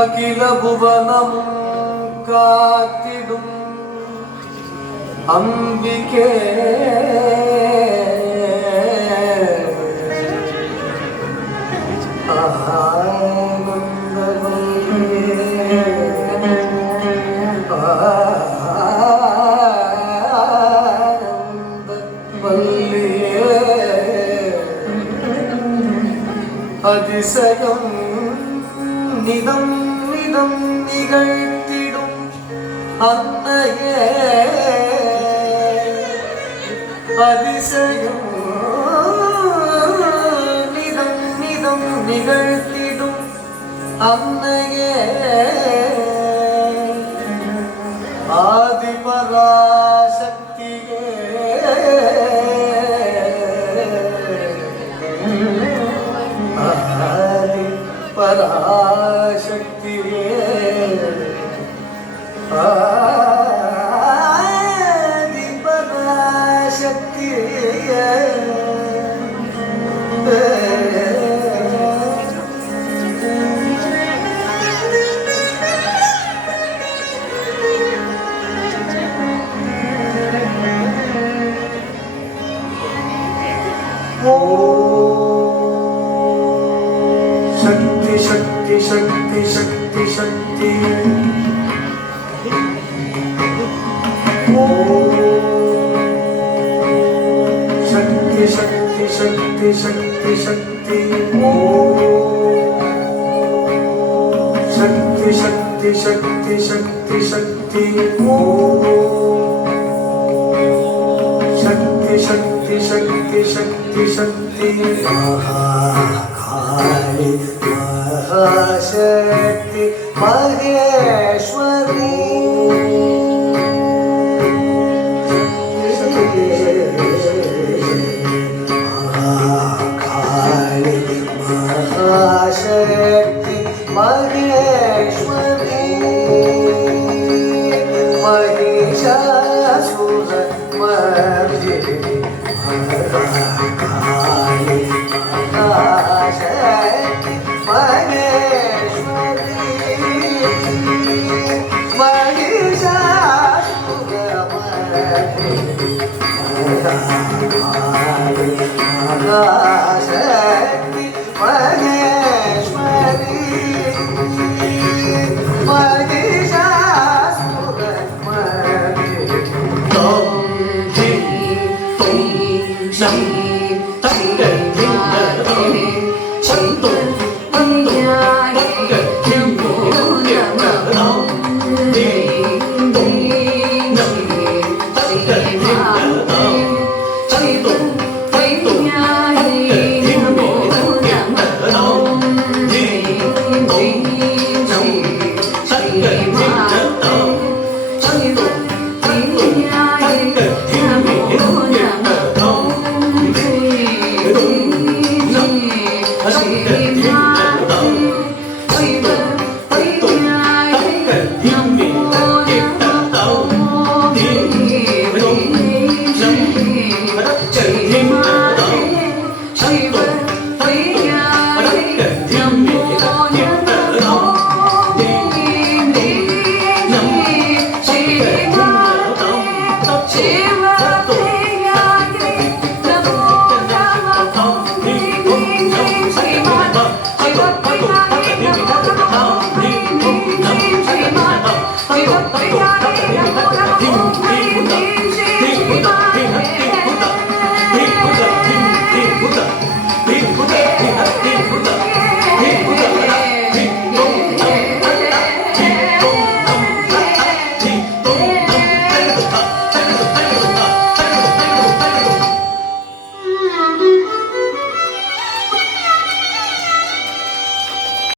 அகில புவனமும் காத்திடும் அம்பிகே அதிசயம் நிதம் நிதம் நிகழ்த்திடும் அன்னையே அதிசயம் நிதம் நிதம் நிகழ்த்திடும் அன்னையே ஆதிபராசக்தியே பராசக்தியே ஆதி பராசக்தியே शक्ति शक्ति शक्ति शक्ति शक्ति शक्ति शक्ति शक्ति शक्ति शक्ति शक्ति शक्ति शक्ति शक्ति शक्ति शक्ति शक्ति शक्ति महाकाली महाशक्ति महेश्वरी महाकाली महाशक्ति महेश्वरी महिषासुर मर्दिनी महाकाली महाशक्ति Hey,